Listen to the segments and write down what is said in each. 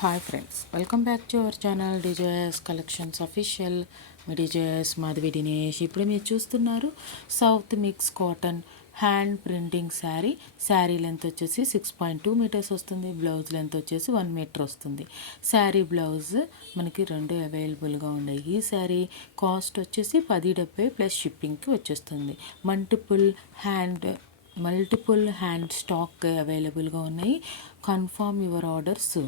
Hi friends, welcome back to our channel DJS collections official. Me DJS Madhavi Dinesh. ఇప్పుడు మీరు చూస్తున్నారు south mix cotton hand printing sari length వచ్చేసి 6.2 metres వస్తుంది. Blouse length వచ్చేసి 1 metre వస్తుంది. Sari blouse మనకి 2 అవైలబుల్గా ఉన్నాయి. ఈ శారీ కాస్ట్ వచ్చేసి 10.70 ప్లస్ షిప్పింగ్కి వచ్చేస్తుంది. మల్టిపుల్ హ్యాండ్ స్టాక్ అవైలబుల్గా ఉన్నాయి. Confirm your orders.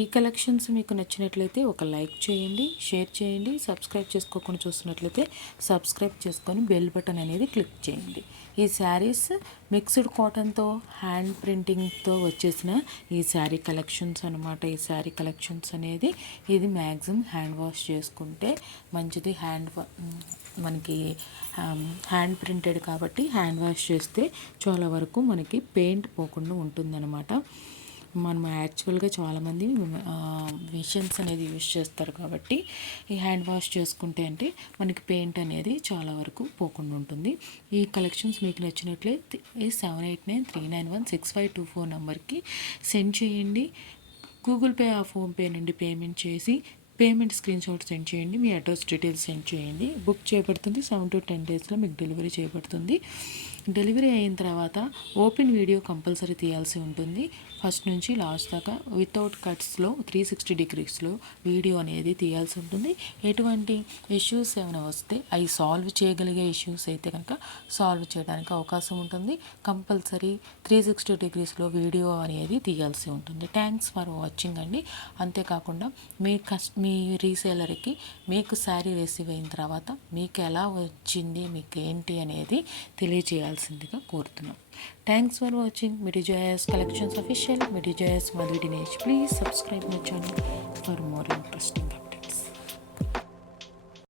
ఈ కలెక్షన్స్ మీకు నచ్చినట్లయితే ఒక లైక్ చేయండి, షేర్ చేయండి. సబ్స్క్రైబ్ చేసుకోకుండా చూస్తున్నట్లయితే సబ్స్క్రైబ్ చేసుకొని బెల్ బటన్ అనేది క్లిక్ చేయండి. ఈ శారీస్ మిక్స్డ్ కాటన్తో హ్యాండ్ ప్రింటింగ్తో వచ్చేసిన ఈ శారీ కలెక్షన్స్ అనమాట. ఈ శారీ కలెక్షన్స్ అనేది ఇది మ్యాక్సిమం హ్యాండ్ వాష్ చేసుకుంటే మంచిది. మనకి హ్యాండ్ ప్రింటెడ్ కాబట్టి హ్యాండ్ వాష్ చేస్తే చాలా వరకు మనకి పెయింట్ పోకుండా ఉంటుందన్నమాట. మనం యాక్చువల్గా చాలామంది మిషన్స్ అనేది యూజ్ చేస్తారు కాబట్టి ఈ హ్యాండ్ వాష్ చేసుకుంటే అంటే మనకి పెయింట్ అనేది చాలా వరకు పోకుండా ఉంటుంది. ఈ కలెక్షన్స్ మీకు నచ్చినట్లయితే 7893916524 నెంబర్కి సెండ్ చేయండి. గూగుల్ పే ఫోన్పే నుండి పేమెంట్ చేసి పేమెంట్ స్క్రీన్ షాట్ సెండ్ చేయండి. మీ అడ్రస్ డీటెయిల్స్ సెండ్ చేయండి. బుక్ చేయబడుతుంది. 7 to 10 డేస్లో మీకు డెలివరీ చేయబడుతుంది. డెలివరీ అయిన తర్వాత ఓపెన్ వీడియో కంపల్సరీ తీయాల్సి ఉంటుంది. ఫస్ట్ నుంచి లాస్ట్ దాకా వితౌట్ కట్స్లో 360 degreesలో వీడియో అనేది తీయాల్సి ఉంటుంది. ఎటువంటి ఇష్యూస్ ఏమైనా వస్తే అవి సాల్వ్ చేయగలిగే ఇష్యూస్ అయితే కనుక సాల్వ్ చేయడానికి అవకాశం ఉంటుంది. కంపల్సరీ 360 degreesలో వీడియో అనేది తీయాల్సి ఉంటుంది. థ్యాంక్స్ ఫర్ వాచింగ్ అండి. అంతేకాకుండా మీ రీసేలర్కి మీకు శారీ రిసీవ్ అయిన తర్వాత మీకు ఎలా వచ్చింది, మీకు ఏంటి అనేది తెలియజేయాల్సిందిగా కోరుతున్నాం. Thanks for watching. Me DJS collections official. Me DJS Madhavi Dinesh. Please subscribe my channel for more interesting.